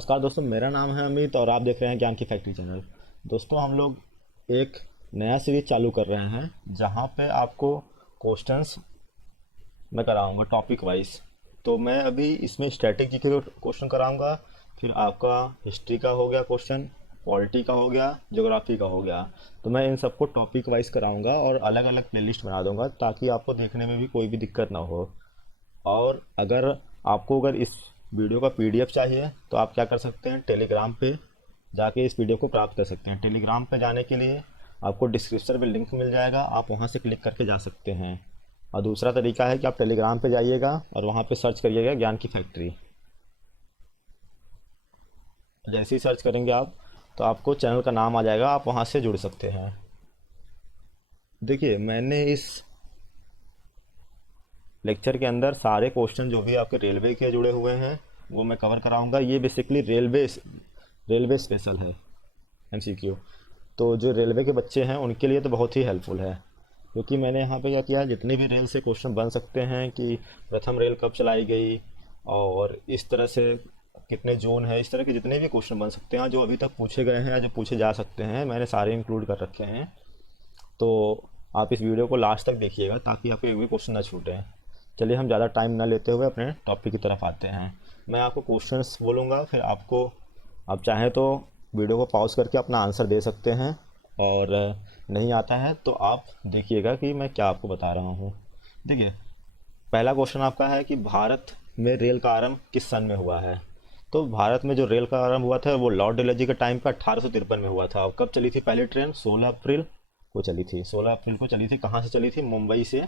नमस्कार दोस्तों, मेरा नाम है अमित और आप देख रहे हैं ज्ञान की फैक्ट्री चैनल। दोस्तों, हम लोग एक नया सीरीज चालू कर रहे हैं जहां पे आपको क्वेश्चंस मैं कराऊंगा टॉपिक वाइज। तो मैं अभी इसमें स्ट्रेटेजी के क्वेश्चन कराऊंगा, फिर आपका हिस्ट्री का हो गया क्वेश्चन, पॉलिटी का हो गया, ज्योग्राफी का हो गया। तो मैं इन सबको टॉपिक वाइज कराऊंगा और अलग अलग प्लेलिस्ट बना दूंगा ताकि आपको देखने में भी कोई भी दिक्कत ना हो। और अगर इस वीडियो का पीडीएफ चाहिए तो आप क्या कर सकते हैं, टेलीग्राम पे जाके इस पीडीएफ को प्राप्त कर सकते हैं। टेलीग्राम पे जाने के लिए आपको डिस्क्रिप्शन में लिंक मिल जाएगा, आप वहाँ से क्लिक करके जा सकते हैं। और दूसरा तरीका है कि आप टेलीग्राम पे जाइएगा और वहाँ पे सर्च करिएगा ज्ञान की फैक्ट्री। जैसे ही सर्च करेंगे आप तो आपको चैनल का नाम आ जाएगा, आप वहाँ से जुड़ सकते हैं। देखिए, मैंने इस लेक्चर के अंदर सारे क्वेश्चन जो भी आपके रेलवे के जुड़े हुए हैं वो मैं कवर कराऊंगा। ये बेसिकली रेलवे स्पेशल है, एमसीक्यू। तो जो रेलवे के बच्चे हैं उनके लिए तो बहुत ही हेल्पफुल है, क्योंकि मैंने यहाँ पे क्या किया, जितने भी रेल से क्वेश्चन बन सकते हैं कि प्रथम रेल कब चलाई गई और इस तरह से कितने जोन है, इस तरह के जितने भी क्वेश्चन बन सकते हैं जो अभी तक पूछे गए हैं या जो पूछे जा सकते हैं, मैंने सारे इंक्लूड कर रखे हैं। तो आप इस वीडियो को लास्ट तक देखिएगा ताकि आपको एक भी क्वेश्चन ना छूटे। चलिए, हम ज़्यादा टाइम ना लेते हुए अपने टॉपिक की तरफ आते हैं। मैं आपको क्वेश्चंस बोलूँगा, फिर आप चाहें तो वीडियो को पॉज करके अपना आंसर दे सकते हैं, और नहीं आता है तो आप देखिएगा कि मैं क्या आपको बता रहा हूँ। देखिए, पहला क्वेश्चन आपका है कि भारत में रेल का आरंभ किस सन में हुआ है। तो भारत में जो रेल का आरंभ हुआ था वो लॉर्ड डलहौजी के टाइम पर 1853 में हुआ था। और कब चली थी पहली ट्रेन? 16 अप्रैल को चली थी। 16 अप्रैल को चली थी। कहाँ से चली थी? मुंबई से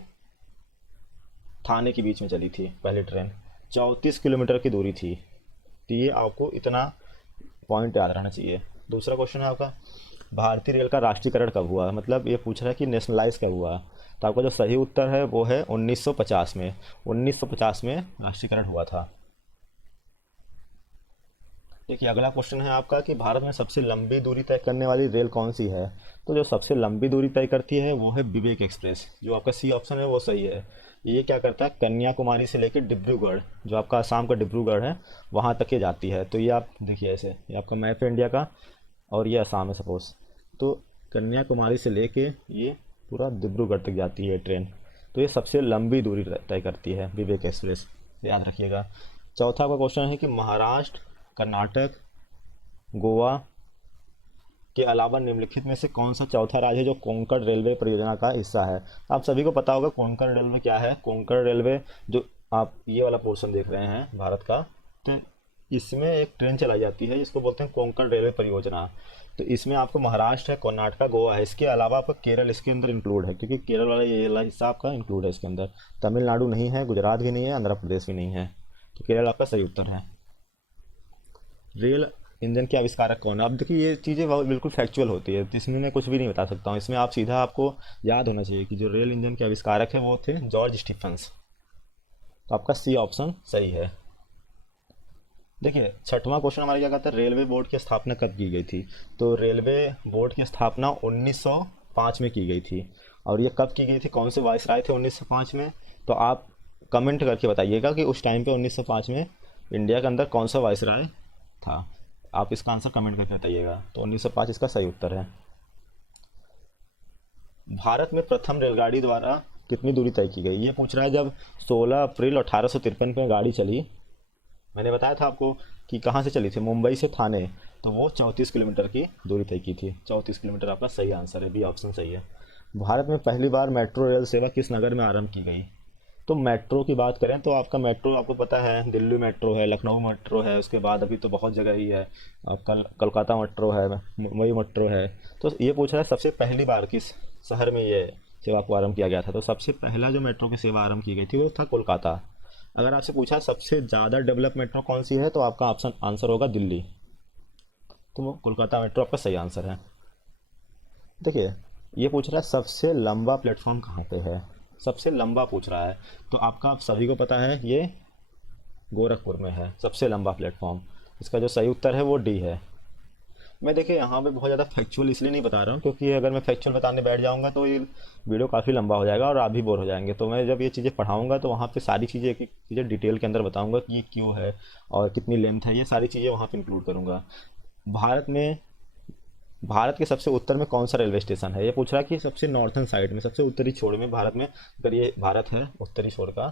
थाने के बीच में चली थी पहली ट्रेन। 34 किलोमीटर की दूरी थी। तो ये आपको इतना पॉइंट याद रहना चाहिए। दूसरा क्वेश्चन है आपका, भारतीय रेल का राष्ट्रीयकरण कब हुआ? मतलब ये पूछ रहा है कि नेशनलाइज कब हुआ। तो आपका जो सही उत्तर है वो है 1950 में। 1950 में राष्ट्रीयकरण हुआ था। देखिए, अगला क्वेश्चन है आपका कि भारत में सबसे लंबी दूरी तय करने वाली रेल कौन सी है। तो जो सबसे लंबी दूरी तय करती है वो है विवेक एक्सप्रेस। जो आपका सी ऑप्शन है वो सही है। ये क्या करता है, कन्याकुमारी से लेकर डिब्रूगढ़, जो आपका आसाम का डिब्रूगढ़ है, वहाँ तक ये जाती है। तो ये आप देखिए, ऐसे ये आपका मैप है इंडिया का और ये आसाम है सपोज। तो कन्याकुमारी से लेके ये पूरा डिब्रूगढ़ तक जाती है ट्रेन। तो ये सबसे लंबी दूरी तय करती है विवेक एक्सप्रेस, याद रखिएगा। चौथा का क्वेश्चन है कि महाराष्ट्र, कर्नाटक, गोवा के अलावा निम्नलिखित में से कौन सा चौथा राज्य है जो कोंकण रेलवे परियोजना का हिस्सा है। आप सभी को पता होगा कोंकण रेलवे क्या है। कोंकण रेलवे, जो आप ये वाला पोर्शन देख रहे हैं भारत का, तो इसमें एक ट्रेन चलाई जाती है जिसको बोलते हैं कोंकण रेलवे परियोजना। तो इसमें आपको महाराष्ट्र है, कर्नाटक, गोवा है। इसके अलावा आपका केरल इसके अंदर इंक्लूड है, क्योंकि केरल वाला ये वाला हिस्सा आपका इंक्लूड है इसके अंदर। तमिलनाडु नहीं है, गुजरात भी नहीं है, आंध्र प्रदेश भी नहीं है। तो केरल आपका सही उत्तर है। रेल इंजन के आविष्कारक कौन है? अब देखिए, ये चीज़ें बिल्कुल फैक्चुअल होती है, तो इसमें मैं कुछ भी नहीं बता सकता हूँ। इसमें आप सीधा आपको याद होना चाहिए कि जो रेल इंजन के आविष्कारक है वो थे जॉर्ज स्टीफंस। तो आपका सी ऑप्शन सही है। देखिए, छठवां क्वेश्चन हमारा क्या कहता है, रेलवे बोर्ड की स्थापना कब की गई थी। तो रेलवे बोर्ड की स्थापना 1905 में की गई थी। और ये कब की गई थी, कौन से वायसराय थे 1905 में? तो आप कमेंट करके बताइएगा कि उस टाइम पे 1905 में इंडिया के अंदर कौन सा वायसराय था। आप इसका आंसर कमेंट करके बताइएगा। तो 1905 इसका सही उत्तर है। भारत में प्रथम रेलगाड़ी द्वारा कितनी दूरी तय की गई, ये पूछ रहा है। जब 16 अप्रैल 1853 में गाड़ी चली, मैंने बताया था आपको कि कहाँ से चली थी, मुंबई से थाने। तो वो 34 किलोमीटर की दूरी तय की थी। 34 किलोमीटर आपका सही आंसर है, बी ऑप्शन सही है। भारत में पहली बार मेट्रो रेल सेवा किस नगर में आरंभ की गई। तो मेट्रो की बात करें तो आपका मेट्रो आपको पता है, दिल्ली मेट्रो है, लखनऊ मेट्रो है, उसके बाद अभी तो बहुत जगह ही है। कलकत्ता मेट्रो है, मुंबई मेट्रो है। तो ये पूछ रहा है सबसे पहली बार किस शहर में ये सेवा को आरंभ किया गया था। तो सबसे पहला जो मेट्रो की सेवा आरंभ की गई थी वो था कोलकाता। अगर आपसे पूछा सबसे ज़्यादा डेवलप मेट्रो कौन सी है, तो आपका ऑप्शन आंसर होगा दिल्ली। तो वो कोलकाता मेट्रो आपका सही आंसर है। देखिए, ये पूछ रहा है सबसे लंबा प्लेटफॉर्म कहाँ पे है। सबसे लंबा पूछ रहा है, तो आपका आप सभी को पता है ये गोरखपुर में है सबसे लंबा प्लेटफॉर्म। इसका जो सही उत्तर है वो डी है। मैं देखिए यहाँ पे बहुत ज़्यादा फैक्चुअल इसलिए नहीं बता रहा हूँ क्योंकि अगर मैं फैक्चुअल बताने बैठ जाऊँगा तो ये वीडियो काफ़ी लंबा हो जाएगा और आप भी बोर हो जाएंगे। तो मैं जब ये चीज़ें पढ़ाऊँगा तो वहाँ पे सारी चीज़ें एक एक चीज़ें डिटेल के अंदर बताऊँगा कि ये क्यों है और कितनी लेंथ है, ये सारी चीज़ें वहाँ पे इंक्लूड करूँगा। भारत में भारत के सबसे उत्तर में कौन सा रेलवे स्टेशन है, ये पूछ रहा है कि सबसे नॉर्थन साइड में, सबसे उत्तरी छोर में भारत में, अगर ये भारत है उत्तरी छोर का,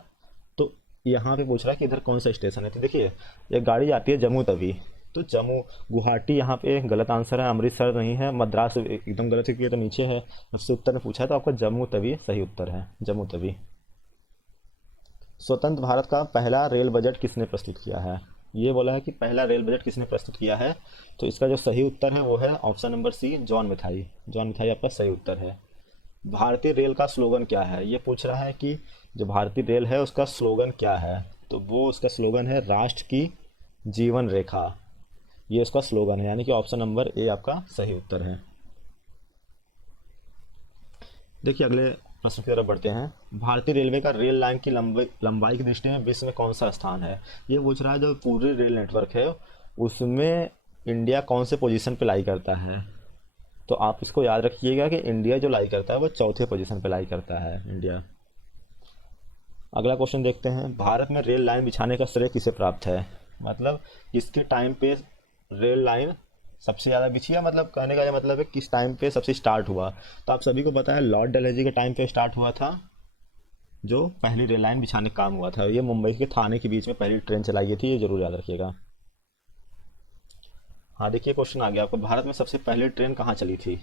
तो यहाँ पे पूछ रहा है कि इधर कौन सा स्टेशन है। तो देखिए ये गाड़ी आती है जम्मू तवी, तो जम्मू गुवाहाटी यहाँ पे गलत आंसर है, अमृतसर नहीं है, मद्रास एकदम गलत है क्योंकि ये तो नीचे है। सबसे उत्तर में पूछा है तो आपका जम्मू तवी सही उत्तर है, जम्मू तवी। स्वतंत्र भारत का पहला रेल बजट किसने प्रस्तुत किया है, ये बोला है कि पहला रेल बजट किसने प्रस्तुत किया है। तो इसका जो सही उत्तर है वो है option number C, John Mathai. John Mathai आपका सही उत्तर है। भारतीय रेल का स्लोगन क्या है, ये पूछ रहा है कि जो भारतीय रेल है उसका स्लोगन क्या है। तो वो उसका स्लोगन है राष्ट्र की जीवन रेखा, ये उसका स्लोगन है, यानी कि ऑप्शन नंबर ए आपका सही उत्तर है। देखिए अगले प्रश्न की तरफ बढ़ते हैं। भारतीय रेलवे का रेल लाइन की लंबाई की दृष्टि में विश्व में कौन सा स्थान है, ये पूछ रहा है। जो पूरे रेल नेटवर्क है उसमें इंडिया कौन से पोजीशन पे लाई करता है। तो आप इसको याद रखिएगा कि इंडिया जो लाई करता है वो चौथे पोजीशन पे लाई करता है इंडिया। अगला क्वेश्चन देखते हैं। भारत में रेल लाइन बिछाने का श्रेय किसे प्राप्त है, मतलब किसके टाइम पे रेल लाइन सबसे ज़्यादा बिछी है, मतलब कहने का ये मतलब है किस टाइम पे सबसे स्टार्ट हुआ। तो आप सभी को पता है लॉर्ड डलहौजी के टाइम पे स्टार्ट हुआ था जो पहली रेल लाइन बिछाने का काम हुआ था। ये मुंबई के थाने के बीच में पहली ट्रेन चलाई गई थी, ये जरूर याद रखिएगा। हाँ देखिए क्वेश्चन आ गया आपको, भारत में सबसे पहली ट्रेन कहाँ चली थी।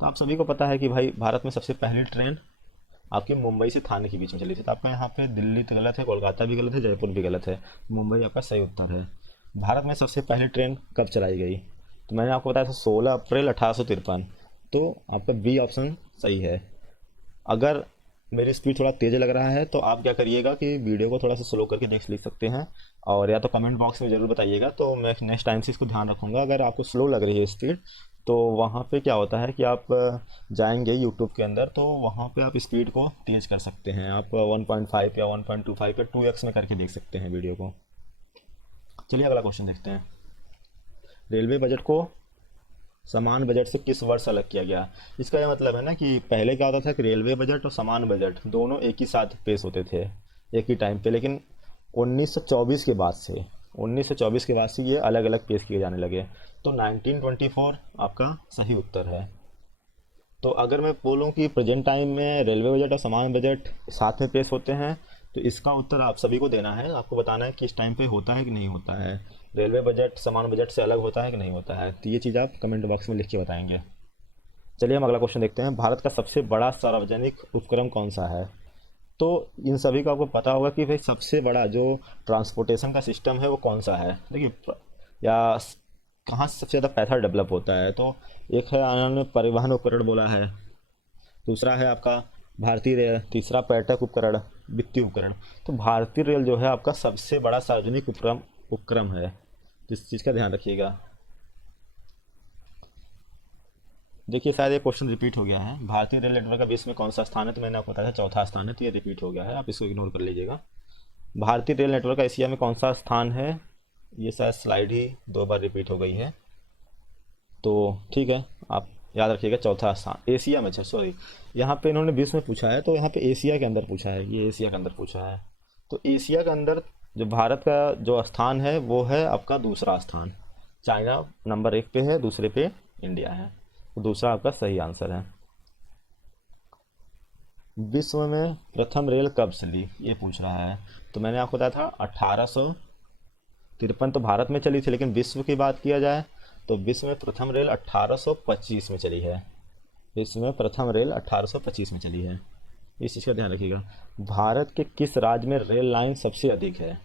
तो आप सभी को पता है कि भाई भारत में सबसे पहली ट्रेन आपके मुंबई से थाने के बीच में चली थी। तो आपका यहाँ पे दिल्ली तो गलत है, कोलकाता भी गलत है, जयपुर भी गलत है, मुंबई आपका सही उत्तर है। भारत में सबसे पहली ट्रेन कब चलाई गई, तो मैंने आपको बताया था 16 अप्रैल 1853। तो आपका बी ऑप्शन सही है। अगर मेरी स्पीड थोड़ा तेज़ लग रहा है तो आप क्या करिएगा कि वीडियो को थोड़ा सा स्लो करके देख लिख सकते हैं, और या तो कमेंट बॉक्स में ज़रूर बताइएगा, तो मैं नेक्स्ट टाइम से इसको ध्यान रखूँगा। अगर आपको स्लो लग रही है स्पीड तो वहाँ पे क्या होता है कि आप जाएंगे यूट्यूब के अंदर, तो वहाँ पे आप स्पीड को तेज़ कर सकते हैं। आप 1.5 या 1.25 या 2x में करके देख सकते हैं वीडियो को। चलिए अगला क्वेश्चन देखते हैं। रेलवे बजट को समान बजट से किस वर्ष अलग किया गया। इसका यह मतलब है ना कि पहले क्या होता था कि रेलवे बजट और समान बजट दोनों एक ही साथ पेश होते थे एक ही टाइम पे, लेकिन 1924 के बाद से 1924 के बाद से ये अलग अलग पेश किए जाने लगे। तो 1924 आपका सही उत्तर है। तो अगर मैं बोलूं कि प्रेजेंट टाइम में रेलवे बजट और समान बजट साथ में पेश होते हैं, तो इसका उत्तर आप सभी को देना है। आपको बताना है कि इस टाइम पे होता है कि नहीं होता है, रेलवे बजट समान बजट से अलग होता है कि नहीं होता है। तो ये चीज़ आप कमेंट बॉक्स में लिख के बताएंगे। चलिए हम अगला क्वेश्चन देखते हैं। भारत का सबसे बड़ा सार्वजनिक उपक्रम कौन सा है। तो इन सभी को आपको पता होगा कि भाई सबसे बड़ा जो ट्रांसपोर्टेशन का सिस्टम है वो कौन सा है। देखिए या कहाँ से सबसे ज़्यादा पैसा डेवलप होता है, तो एक है उन्होंने परिवहन उपकरण बोला है, दूसरा है आपका भारतीय रेल, तीसरा पर्यटक उपकरण, वित्तीय उपकरण। तो भारतीय रेल जो है आपका सबसे बड़ा सार्वजनिक उपक्रम है, तो इस चीज़ का ध्यान रखिएगा। देखिए शायद ये क्वेश्चन रिपीट हो गया है। भारतीय रेल नेटवर्क का विश्व में कौन सा स्थान है, तो मैंने आपको बताया था चौथा स्थान है, तो ये रिपीट हो गया है, आप इसको इग्नोर कर लीजिएगा। भारतीय रेल नेटवर्क का एशिया में कौन सा स्थान है, ये शायद स्लाइड ही 2 बार रिपीट हो गई है, तो ठीक है आप याद रखिएगा चौथा स्थान एशिया में। सॉरी यहाँ पे इन्होंने विश्व में पूछा है, तो यहाँ पे एशिया के अंदर पूछा है, ये एशिया के अंदर पूछा है। तो एशिया के अंदर जो भारत का जो स्थान है वो है आपका दूसरा स्थान। चाइना नंबर 1 पे है, दूसरे पे इंडिया है, तो दूसरा आपका सही आंसर है। विश्व में प्रथम रेल कब चली, ये पूछ रहा है। तो मैंने आपको बताया था 1853 तो भारत में चली थी, लेकिन विश्व की बात किया जाए तो विश्व में प्रथम रेल 1825 में चली है। विश्व में प्रथम रेल 1825 में चली है, इस चीज़ का ध्यान रखिएगा। भारत के किस राज्य में रेल लाइन सबसे अधिक है।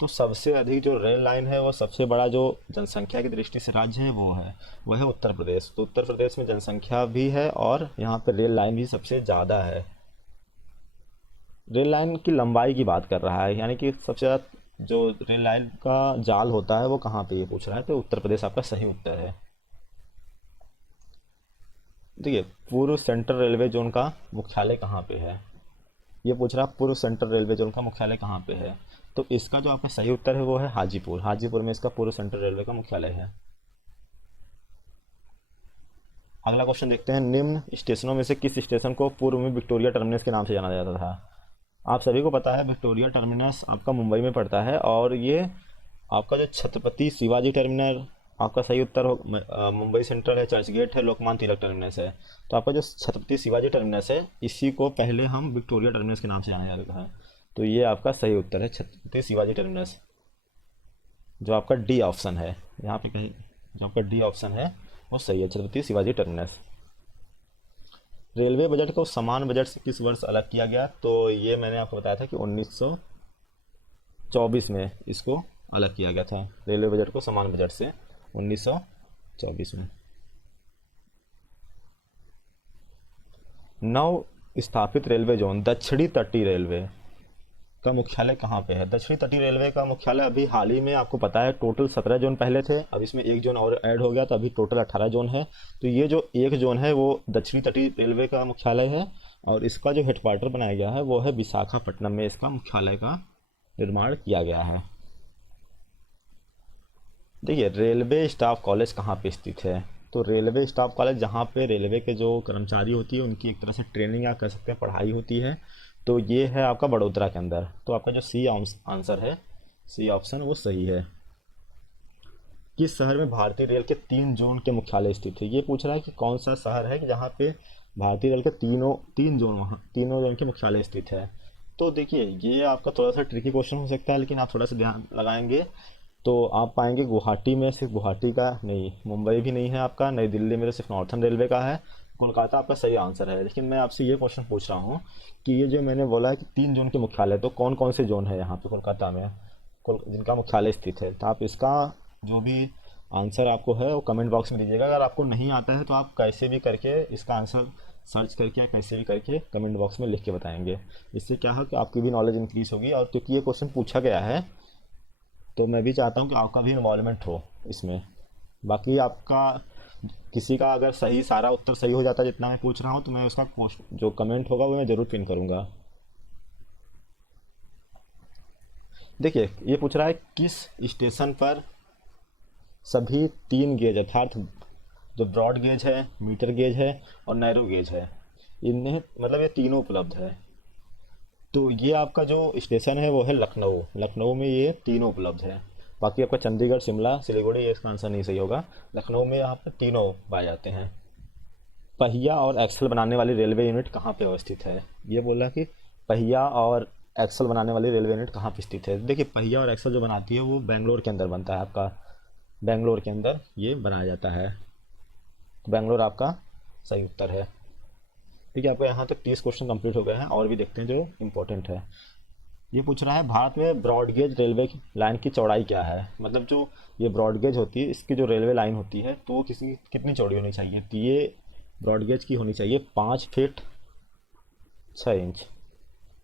तो सबसे अधिक जो रेल लाइन है वो सबसे बड़ा जो जनसंख्या की दृष्टि से राज्य है वो है उत्तर प्रदेश। तो उत्तर प्रदेश में जनसंख्या भी है और यहाँ पर रेल लाइन भी सबसे ज़्यादा है। रेल लाइन की लंबाई की बात कर रहा है, यानी कि सबसे ज़्यादा जो रेल लाइन का जाल होता है वो कहाँ पे, ये पूछ रहा है। तो उत्तर प्रदेश आपका सही उत्तर है। देखिए पूर्व सेंट्रल रेलवे जोन का मुख्यालय कहाँ पे है, ये पूछ रहा है पूर्व सेंट्रल रेलवे जोन का मुख्यालय कहाँ पे है। तो इसका जो आपका सही उत्तर है वो है हाजीपुर। हाजीपुर में इसका पूर्व सेंट्रल रेलवे का मुख्यालय है। अगला क्वेश्चन देखते हैं, निम्न स्टेशनों में से किस स्टेशन को पूर्व में विक्टोरिया टर्मिनस के नाम से जाना जाता था। आप सभी को पता है विक्टोरिया टर्मिनस आपका मुंबई में पड़ता है, और ये आपका जो छत्रपति शिवाजी टर्मिनल, आपका सही उत्तर हो मुंबई सेंट्रल है, चर्च गेट है, लोकमान्य तिलक टर्मिनस है। तो आपका जो छत्रपति शिवाजी टर्मिनस है, इसी को पहले हम विक्टोरिया टर्मिनस के नाम से जाना जाता है। तो ये आपका सही उत्तर है छत्रपति शिवाजी टर्मिनस, जो आपका डी ऑप्शन है यहाँ पे कहीं, जो आपका डी ऑप्शन है वो सही है, Chhatrapati Shivaji terminus. Railway budget को समान बजट से किस वर्ष अलग किया गया, तो ये मैंने आपको बताया था कि 1924 में इसको अलग किया गया था, रेलवे बजट को समान बजट से 1924 में। नव स्थापित रेलवे जोन दक्षिणी तटीय रेलवे का मुख्यालय कहाँ पे है। दक्षिणी तटीय रेलवे का मुख्यालय अभी हाल ही में आपको पता है, टोटल 17 जोन पहले थे, अब इसमें एक जोन और ऐड हो गया, तो अभी टोटल 18 जोन है। तो ये जो एक जोन है वो दक्षिणी तटीय रेलवे का मुख्यालय है, और इसका जो हेडक्वार्टर बनाया गया है वो है विशाखापट्टनम में, इसका मुख्यालय का निर्माण किया गया है। देखिए रेलवे स्टाफ कॉलेज कहाँ पे स्थित है, तो रेलवे स्टाफ कॉलेज जहाँ पे रेलवे के जो कर्मचारी होती है उनकी एक तरह से ट्रेनिंग या कह सकते हैं पढ़ाई होती है, तो ये है आपका बड़ोदरा के अंदर। तो आपका जो सी आंसर है, सी ऑप्शन वो सही है। किस शहर में भारतीय रेल के 3 जोन के मुख्यालय स्थित है, ये पूछ रहा है कि कौन सा शहर है कि जहाँ पे भारतीय रेल के तीन जोन के मुख्यालय स्थित है। तो देखिए ये आपका थोड़ा सा ट्रिकी क्वेश्चन हो सकता है, लेकिन आप थोड़ा सा ध्यान लगाएंगे तो आप पाएंगे गुवाहाटी में सिर्फ गुवाहाटी का नहीं, मुंबई भी नहीं है आपका, नई दिल्ली में तो सिर्फ नॉर्थन रेलवे का है, कोलकाता आपका सही आंसर है। लेकिन मैं आपसे ये क्वेश्चन पूछ रहा हूँ कि ये जो मैंने बोला है कि 3 जोन के मुख्यालय, तो कौन कौन से जोन है यहाँ पे कोलकाता में जिनका मुख्यालय स्थित है। तो आप इसका जो भी आंसर आपको है वो कमेंट बॉक्स में दीजिएगा। अगर आपको नहीं आता है तो आप कैसे भी करके इसका आंसर सर्च करके या कैसे भी करके कमेंट बॉक्स में लिख के बताएंगे। इससे क्या है कि आपकी भी नॉलेज इंक्रीज होगी, और क्योंकि ये क्वेश्चन पूछा गया है तो मैं भी चाहता हूँ कि आपका भी इन्वॉल्वमेंट हो इसमें। बाकी आपका किसी का अगर सही सारा उत्तर सही हो जाता है जितना मैं पूछ रहा हूँ, तो मैं उसका जो कमेंट होगा वो मैं ज़रूर पिन करूँगा। देखिए ये पूछ रहा है किस स्टेशन पर सभी 3 गेज अर्थात जो ब्रॉड गेज है, मीटर गेज है और नैरो गेज है, इन्हें मतलब ये तीनों उपलब्ध है। तो ये आपका जो स्टेशन है वो है लखनऊ, लखनऊ में ये तीनों उपलब्ध है। बाकी आपका चंडीगढ़, शिमला, सिलीगुड़ी, ये इसका आंसर नहीं सही होगा। लखनऊ में यहाँ पर तीनों पाए जाते हैं। पहिया और एक्सल बनाने वाली रेलवे यूनिट कहाँ पे अवस्थित है, ये बोला कि पहिया और एक्सल बनाने वाली रेलवे यूनिट कहाँ पे स्थित है। देखिए पहिया और एक्सल जो बनाती है वो बेंगलोर के अंदर बनता है, आपका बेंगलोर के अंदर ये बनाया जाता है। तो बेंगलोर आपका सही उत्तर है। ठीक है, आपका यहाँ तक 30 क्वेश्चन कंप्लीट हो गए हैं, और भी देखते हैं जो इम्पोर्टेंट है। ये पूछ रहा है भारत में ब्रॉडगेज रेलवे की लाइन की चौड़ाई क्या है। मतलब जो ये ब्रॉडगेज होती है इसकी जो रेलवे लाइन होती है तो वो कितनी चौड़ी होनी चाहिए, तो ये ब्रॉडगेज की होनी चाहिए 5 फीट 6 इंच,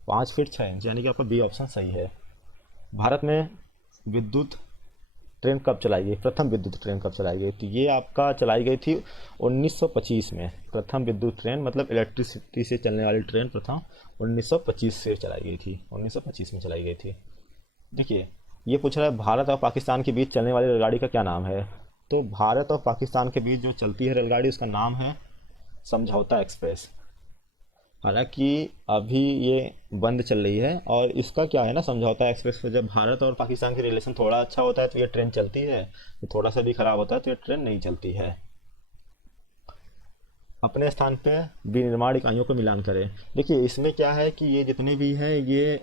5 फीट 6 इंच, यानी कि आपका बी ऑप्शन सही है। भारत में विद्युत ट्रेन कब चलाई गई, प्रथम विद्युत ट्रेन कब चलाई गई, तो ये आपका चलाई गई थी 1925 में। प्रथम विद्युत ट्रेन मतलब इलेक्ट्रिसिटी से चलने वाली ट्रेन प्रथम 1925 से चलाई गई थी, 1925 में चलाई गई थी। देखिए ये पूछ रहा है भारत और पाकिस्तान के बीच चलने वाली रेलगाड़ी का क्या नाम है। तो भारत और पाकिस्तान के बीच जो चलती है रेलगाड़ी उसका नाम है समझौता एक्सप्रेस। हालांकि अभी ये बंद चल रही है, और इसका क्या है ना, समझौता एक्सप्रेस पे जब भारत और पाकिस्तान के रिलेशन थोड़ा अच्छा होता है तो ये ट्रेन चलती है, तो थोड़ा सा भी खराब होता है तो ये ट्रेन नहीं चलती है। अपने स्थान पे विनिर्माण इकाइयों को मिलान करें। देखिए इसमें क्या है कि ये जितने भी हैं ये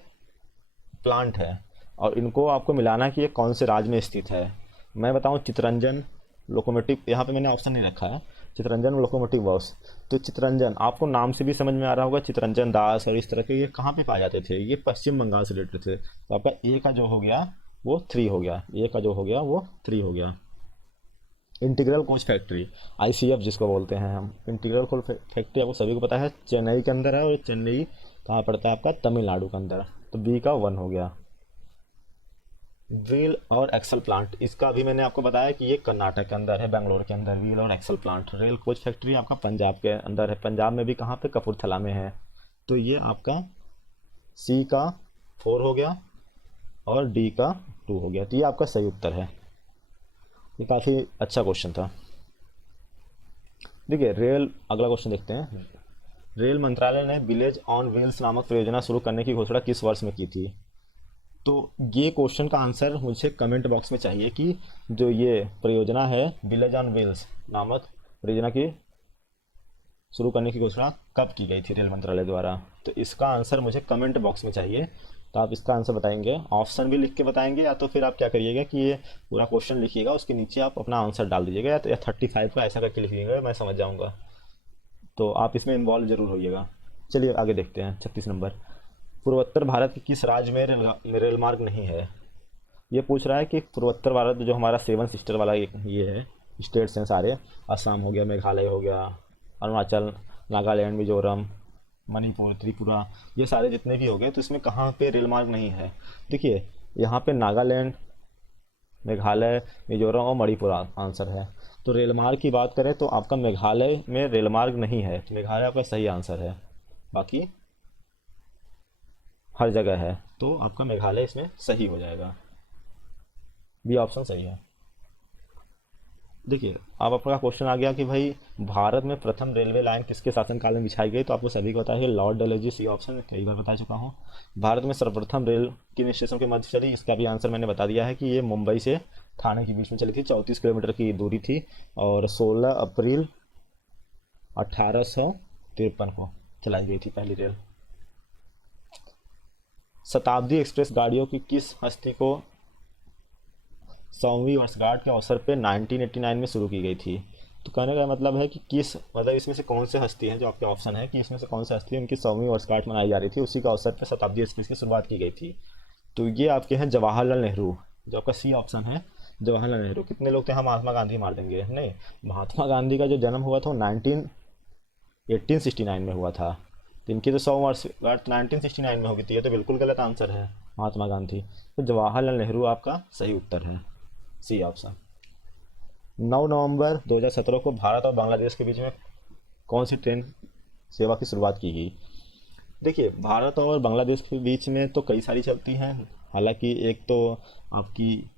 प्लांट है, और इनको आपको मिलाना कि ये कौन से राज्य में स्थित है। मैं बताऊं चितरंजन लोकोमोटिव, यहाँ पे मैंने ऑप्शन नहीं रखा है, चितरंजन लोकोमोटिव वर्क्स। तो चितरंजन आपको नाम से भी समझ में आ रहा होगा, चितरंजन दास और इस तरह के ये कहाँ पे पाए जाते थे, ये पश्चिम बंगाल से रिलेटेड थे। तो आपका ए का जो हो गया वो 3 हो गया, ए का जो हो गया वो 3 हो गया। इंटीग्रल कोच फैक्ट्री आईसीएफ जिसको बोलते हैं हम, इंटीग्रल कोच फैक्ट्री आपको सभी को पता है चेन्नई के अंदर है, और चेन्नई कहाँ पड़ता है आपका तमिलनाडु के अंदर। तो बी का 1 हो गया। व्हील और एक्सल प्लांट, इसका भी मैंने आपको बताया कि ये कर्नाटक के अंदर है, बेंगलोर के अंदर व्हील और axle plant. Rail coach factory आपका पंजाब के अंदर है, पंजाब में भी कहाँ पे, कपूरथला में है। तो ये आपका सी का 4 हो गया और डी का 2 हो गया। तो ये आपका सही उत्तर है। ये काफ़ी अच्छा क्वेश्चन था। देखिए रेल, अगला क्वेश्चन देखते हैं। रेल मंत्रालय ने विलेज ऑन व्हील्स नामक परियोजना शुरू करने की घोषणा किस वर्ष में की थी? तो ये क्वेश्चन का आंसर मुझे कमेंट बॉक्स में चाहिए कि जो ये परियोजना है विलेज ऑन व्हील्स नामक परियोजना की शुरू करने की घोषणा कब की गई थी रेल मंत्रालय द्वारा। तो इसका आंसर मुझे कमेंट बॉक्स में चाहिए। तो आप इसका आंसर बताएंगे, ऑप्शन भी लिख के बताएंगे, या तो फिर आप क्या करिएगा कि ये पूरा क्वेश्चन लिखिएगा, उसके नीचे आप अपना आंसर डाल दीजिएगा, या तो 35 का ऐसा करके लिखिएगा, मैं समझ जाऊँगा। तो आप इसमें इन्वॉल्व जरूर होइएगा। चलिए आगे देखते हैं। 36 नंबर, पूर्वोत्तर भारत के किस राज्य में रेल मार्ग नहीं है? ये पूछ रहा है कि पूर्वोत्तर भारत जो हमारा 7 सिस्टर वाला ये है, स्टेट्स हैं सारे, असम हो गया, मेघालय हो गया, अरुणाचल, नागालैंड, मिजोरम, मणिपुर, त्रिपुरा, ये सारे जितने भी हो गए, तो इसमें कहाँ पे रेल मार्ग नहीं है? देखिए यहाँ पे नागालैंड, मेघालय, मिजोरम और मणिपुर आंसर है। तो रेल मार्ग की बात करें तो आपका मेघालय में रेल मार्ग नहीं है, तो मेघालय आपका सही आंसर है। बाकी हर जगह है, तो आपका मेघालय इसमें सही हो जाएगा, बी ऑप्शन सही है। देखिए अब आपका क्वेश्चन आ गया कि भाई भारत में प्रथम रेलवे लाइन किसके शासनकाल में बिछाई गई? तो आपको सभी को पता है लॉर्ड डलहौजी, सी ऑप्शन कई बार बता चुका हूँ। भारत में सर्वप्रथम रेल किन स्टेशन के मध्य चली? इसका भी आंसर मैंने बता दिया है कि ये मुंबई से ठाणे के बीच में चली थी, 34 किलोमीटर की दूरी थी, और 16 अप्रैल 1853 को चलाई गई थी पहली रेल। शताब्दी एक्सप्रेस गाड़ियों की किस हस्ती को 100वीं वर्षगांठ के अवसर पे 1989 में शुरू की गई थी? तो कहने का मतलब है कि किस, मतलब इसमें से कौन से हस्ती हैं, जो आपके ऑप्शन है कि इसमें से कौन से हस्ती उनकी 100वीं वर्षगांठ मनाई जा रही थी, उसी का अवसर पर शताब्दी एक्सप्रेस की शुरुआत की गई थी। तो ये आपके हैं जवाहरलाल नेहरू, जो आपका सी ऑप्शन है जवाहरलाल नेहरू। कितने लोग थे, हम महात्मा गांधी मार देंगे? नहीं, महात्मा गांधी का जो जन्म हुआ था वो 1869 में हुआ था, तो इनकी तो 100 वर्षगांठ 1969 में होगी, तो ये तो बिल्कुल गलत आंसर है महात्मा गांधी। तो जवाहरलाल नेहरू आपका सही उत्तर है, सी ऑप्शन। 9 नवंबर 2017 को भारत और बांग्लादेश के बीच में कौन सी ट्रेन सेवा की शुरुआत की गई? देखिए भारत और बांग्लादेश के बीच में तो कई सारी चलती हैं, हालांकि एक तो आपकी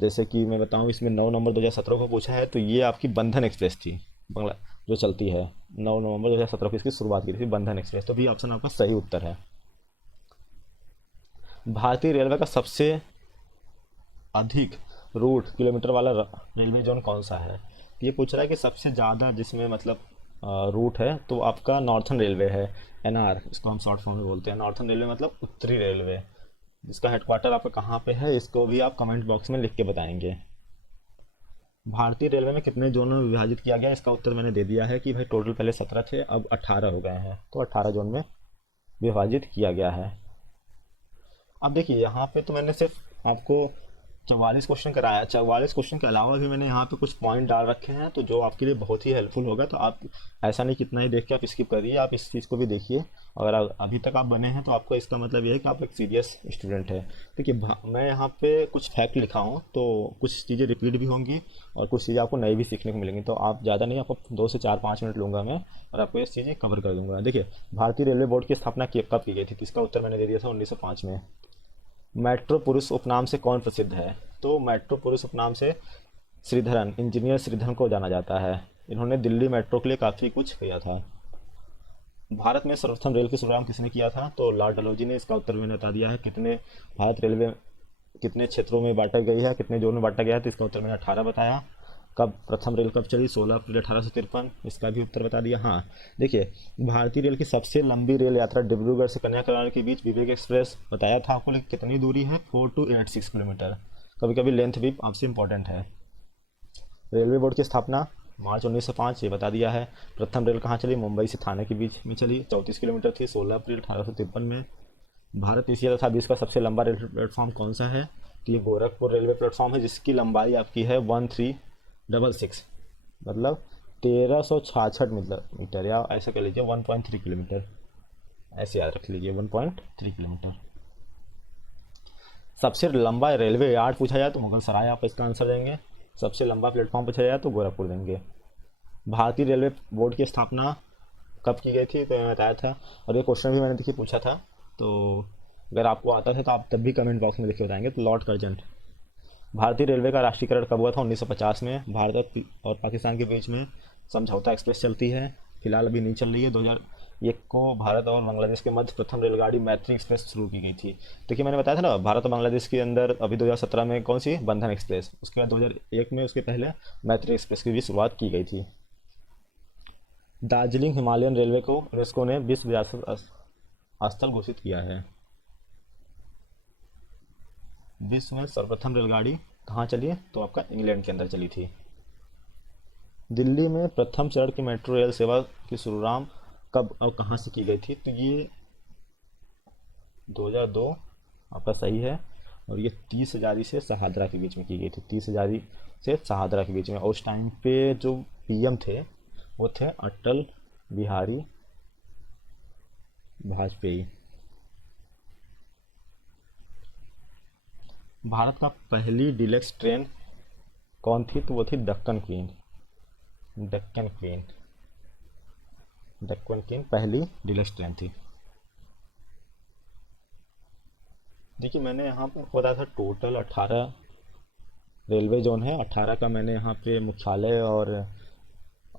जैसे कि मैं बताऊं, इसमें 9 नवंबर 2017 को पूछा है, तो ये आपकी बंधन एक्सप्रेस थी, बांग्ला जो चलती है 9 नवंबर 2017 को इसकी शुरुआत की थी, बंधन एक्सप्रेस। तो भी ऑप्शन आपका सही उत्तर है। भारतीय रेलवे का सबसे अधिक रूट किलोमीटर वाला रेलवे जोन कौन सा है? ये पूछ रहा है कि सबसे ज़्यादा जिसमें मतलब रूट है, तो आपका नॉर्थन रेलवे है, एनआर इसको हम शॉर्ट फॉर्म में बोलते हैं। नॉर्थन रेलवे मतलब उत्तरी रेलवे। इसका हेडक्वार्टर आपका कहाँ पे है, इसको भी आप कमेंट बॉक्स में लिख के बताएंगे। भारतीय रेलवे में कितने जोन में विभाजित किया गया? इसका उत्तर मैंने दे दिया है कि भाई टोटल पहले 17 थे, अब 18 हो गए हैं, तो 18 जोन में विभाजित किया गया है। अब देखिए यहाँ पे तो मैंने सिर्फ आपको 44 क्वेश्चन कराया, 44 क्वेश्चन के अलावा भी मैंने यहाँ पे कुछ पॉइंट डाल रखे हैं, तो जो आपके लिए बहुत ही हेल्पफुल होगा। तो आप ऐसा नहीं कितना ही देख के आप स्किप करिए, आप इस चीज़ को भी देखिए। अगर अभी तक आप बने हैं तो आपको इसका मतलब ये है कि आप एक सीरियस स्टूडेंट है। देखिए मैं यहाँ पे कुछ फैक्ट लिखा हूँ, तो कुछ चीज़ें रिपीट भी होंगी और कुछ चीज़ें आपको नई भी सीखने को मिलेंगी। तो आप ज़्यादा नहीं, आपको 2 से 4-5 मिनट लूँगा मैं, और आपको ये चीज़ें कवर कर दूँगा। देखिए भारतीय रेलवे बोर्ड की स्थापना कब की गई थी? इसका उत्तर मैंने दे दिया था 1905 में। मेट्रो पुरुष उपनाम से कौन प्रसिद्ध है? तो मेट्रो पुरुष उपनाम से श्रीधरन, इंजीनियर श्रीधरन को जाना जाता है। इन्होंने दिल्ली मेट्रो के लिए काफ़ी कुछ किया था। भारत में सर्वप्रथम रेल की शुरुआत किसने किया था? तो लॉर्ड डलहौजी ने। इसका उत्तर मैंने बता दिया है। कितने भारत रेलवे कितने क्षेत्रों में बांटा गई है, कितने जोन में बांटा गया है, तो इसका उत्तर मैंने 18 बताया। कब प्रथम रेल कब चली? 16 अप्रैल 1853। इसका भी उत्तर बता दिया। हाँ देखिए भारतीय रेल की सबसे लंबी रेल यात्रा डिब्रूगढ़ से कन्याकुमारी के बीच विवेक एक्सप्रेस बताया था आपको, लेकिन कितनी दूरी है? 4286 किलोमीटर। कभी कभी लेंथ भी आपसे इंपॉर्टेंट है। रेलवे बोर्ड की स्थापना मार्च 1905, ये बता दिया है। प्रथम रेल कहाँ चली? मुंबई से थाने के बीच में चली, 34 किलोमीटर थी, 16 अप्रैल 1853 में। भारत एशिया तथा विश्व का सबसे लंबा रेलवे प्लेटफॉर्म कौन सा है? तो ये गोरखपुर रेलवे प्लेटफॉर्म है, जिसकी लंबाई आपकी है 1366, मतलब 1366 मीटर, या ऐसा कह लीजिए 1.3 किलोमीटर, ऐसे याद रख लीजिए 1.3 किलोमीटर। सबसे लंबा रेलवे यार्ड पूछा जाए तो मुगल सराय आप इसका आंसर देंगे। सबसे लंबा प्लेटफॉर्म पूछा जाए तो गोरखपुर देंगे। भारतीय रेलवे बोर्ड की स्थापना कब की गई थी? तो मैंने बताया था, और ये क्वेश्चन भी मैंने देखिए पूछा था, तो अगर आपको आता था तो आप तब भी कमेंट बॉक्स में लिख के बताएंगे। तो लॉर्ड कर्जन। भारतीय रेलवे का राष्ट्रीयकरण कब हुआ था? 1950 में। भारत और पाकिस्तान के बीच में समझौता एक्सप्रेस चलती है, फिलहाल अभी नहीं चल रही है। 2001 को भारत और बांग्लादेश के मध्य प्रथम रेलगाड़ी मैत्री एक्सप्रेस शुरू की गई थी। देखिए मैंने बताया था ना, भारत और बांग्लादेश के अंदर अभी 2017 में कौन सी, बंधन एक्सप्रेस, उसके बाद 2001 में उसके पहले मैत्री एक्सप्रेस की भी शुरुआत की गई थी। दार्जिलिंग हिमालयन रेलवे को यूनेस्को ने विश्व विरासत स्थल घोषित किया है। विश्व में सर्वप्रथम रेलगाड़ी कहाँ चली है, तो आपका इंग्लैंड के अंदर चली थी। दिल्ली में प्रथम चरण की मेट्रो रेल सेवा की शुरुआत कब और कहाँ से की गई थी, तो ये 2002 आपका सही है। और ये 30 हजारी से शहादरा के बीच में की गई थी, 30 हजारी से शहादरा के बीच में। और उस टाइम पे जो पीएम थे वो थे अटल बिहारी वाजपेयी। भारत का पहली डीलक्स ट्रेन कौन थी, तो वो थी Deccan queen. Deccan queen, Deccan queen पहली डीलक्स ट्रेन थी। देखिए मैंने यहाँ पे आपको बताया था टोटल 18 रेलवे जोन है। 18 का मैंने यहाँ पे मुख्यालय और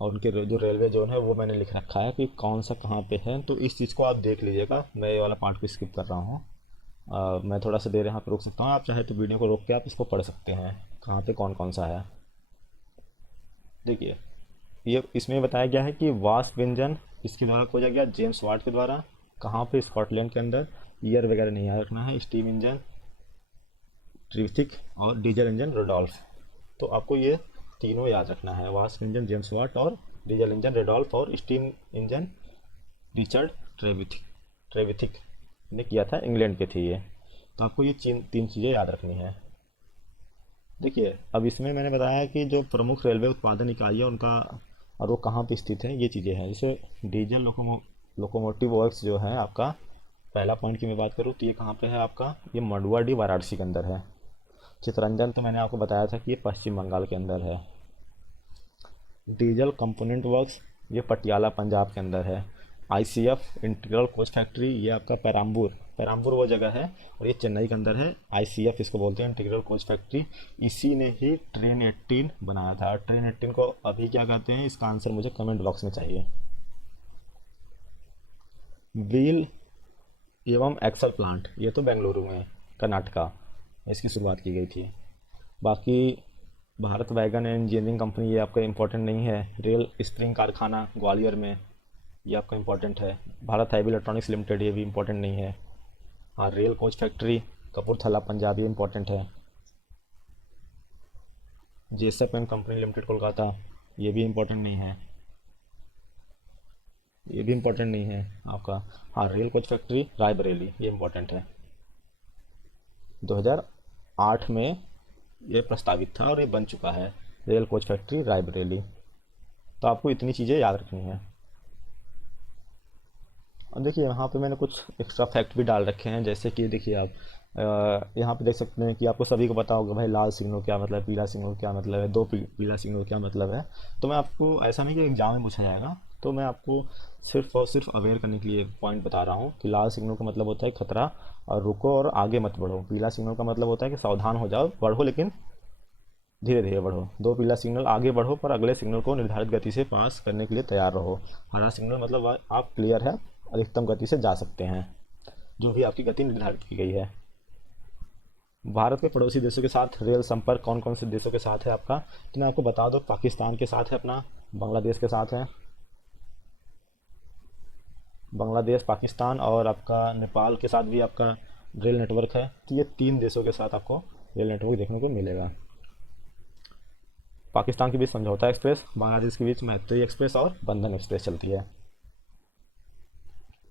उनके जो रेलवे जोन है वो मैंने लिख रखा है कि कौन सा कहाँ पे है, तो इस चीज़ को आप देख लीजिएगा। मैं ये वाला पार्ट को स्किप कर रहा हूँ। मैं थोड़ा सा देर यहाँ पे रोक सकता हूँ, आप चाहे तो वीडियो को रोक के आप इसको पढ़ सकते हैं कहाँ पे कौन कौन सा है। देखिए ये इसमें बताया गया है कि वास्प व्यंजन इसके द्वारा खोजा गया, जेम्स वाट के द्वारा। कहाँ पे, स्कॉटलैंड के अंदर। ईयर वगैरह नहीं याद रखना है। स्टीम इंजन ट्रिथिक और डीजल इंजन रोडोल्फ। तो आपको ये तीनों याद रखना है, वास्प इंजन जेम्स वाट और डीजल इंजन रेडोल्फ और स्टीम इंजन रिचर्ड ट्रेविथिक ने किया था, इंग्लैंड के थे ये। तो आपको ये तीन चीज़ें याद रखनी है। देखिए अब इसमें मैंने बताया कि जो प्रमुख रेलवे उत्पादन इकाई है उनका और वो कहाँ पे स्थित है, ये चीज़ें हैं। जैसे डीजल लोकोमोटिव वर्क्स जो है आपका, पहला पॉइंट की मैं बात करूँ तो ये कहाँ पे है आपका, ये मंडुआडीह वाराणसी के अंदर है। चितरंजन तो मैंने आपको बताया था कि ये पश्चिम बंगाल के अंदर है। डीजल कंपोनेंट वर्क्स ये पटियाला पंजाब के अंदर है। आईसीएफ इंटीग्रल कोच फैक्ट्री ये आपका पैराम्बूर वो जगह है, और ये चेन्नई के अंदर है। आईसीएफ इसको बोलते हैं, इंटीग्रल कोच फैक्ट्री। इसी ने ही ट्रेन 18 बनाया था। ट्रेन 18 को अभी क्या कहते हैं, इसका आंसर मुझे कमेंट बॉक्स में चाहिए। व्हील एवं एक्सल प्लांट ये तो बेंगलुरु में, कर्नाटका, इसकी शुरुआत की गई थी। बाकी Bharat wagon and engineering company ये आपका इम्पोर्टेंट नहीं है। रेल स्प्रिंग कारखाना ग्वालियर में, ये आपका इम्पोर्टेंट है। भारत हैवी इलेक्ट्रॉनिक्स लिमिटेड ये भी इम्पोर्टेंट नहीं है। हाँ, rail coach factory Kapurthala Punjab ये इम्पोर्टेंट है। Jessop and company limited Kolkata ये भी इम्पोर्टेंट नहीं है, ये भी इम्पोर्टेंट नहीं है आपका। हाँ, रेल कोच फैक्ट्री रायबरेली ये इम्पोर्टेंट है। 2008 में ये प्रस्तावित था और ये बन चुका है, रेल कोच फैक्ट्री रायबरेली। तो आपको इतनी चीज़ें याद रखनी है। और देखिए यहाँ पे मैंने कुछ एक्स्ट्रा फैक्ट भी डाल रखे हैं, जैसे कि देखिए आप यहाँ पे देख सकते हैं कि आपको सभी को पता होगा भाई लाल सिग्नल क्या मतलब है, पीला सिग्नल क्या मतलब है, दो पीला सिग्नल क्या मतलब है। तो मैं आपको ऐसा नहीं कि एग्जाम में पूछा जाएगा, तो मैं आपको सिर्फ और सिर्फ अवेयर करने के लिए पॉइंट बता रहा हूँ कि लाल सिग्नल का मतलब होता है खतरा और रुको और आगे मत बढ़ो। पीला सिग्नल का मतलब होता है कि सावधान हो जाओ, बढ़ो लेकिन धीरे धीरे बढ़ो। दो पीला सिग्नल आगे बढ़ो पर अगले सिग्नल को निर्धारित गति से पास करने के लिए तैयार रहो। हरा सिग्नल मतलब आप क्लियर है, अधिकतम गति से जा सकते हैं, जो भी आपकी गति निर्धारित की गई है। भारत के पड़ोसी देशों के साथ रेल संपर्क कौन कौन से देशों के साथ है आपका, तो मैं आपको बता दूं, पाकिस्तान के साथ है अपना, बांग्लादेश के साथ है, बांग्लादेश, पाकिस्तान और आपका नेपाल के साथ भी आपका रेल नेटवर्क है। तो ये 3 देशों के साथ आपको रेल नेटवर्क देखने को मिलेगा। पाकिस्तान के बीच समझौता एक्सप्रेस, बांग्लादेश के बीच मैत्री एक्सप्रेस और बंधन एक्सप्रेस चलती है।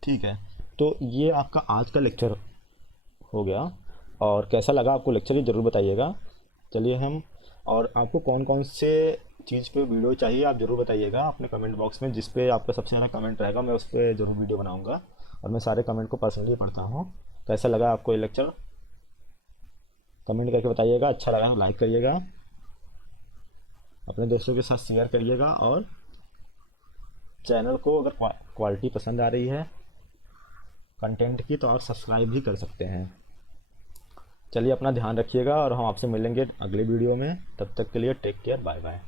ठीक है, तो ये आपका आज का लेक्चर हो गया, और कैसा लगा आपको लेक्चर ये ज़रूर बताइएगा। चलिए हम, और आपको कौन कौन से चीज़ पे वीडियो चाहिए आप ज़रूर बताइएगा अपने कमेंट बॉक्स में। जिस पे आपका सबसे ज़्यादा कमेंट रहेगा मैं उस पर ज़रूर वीडियो बनाऊंगा, और मैं सारे कमेंट को पर्सनली पढ़ता हूँ। कैसा लगा आपको ये लेक्चर कमेंट करके बताइएगा। अच्छा लगा तो लाइक करिएगा, अपने दोस्तों के साथ शेयर करिएगा, और चैनल को अगर क्वालिटी पसंद आ रही है कंटेंट की तो आप सब्सक्राइब भी कर सकते हैं। चलिए अपना ध्यान रखिएगा, और हम आपसे मिलेंगे अगले वीडियो में। तब तक के लिए टेक केयर, बाय बाय।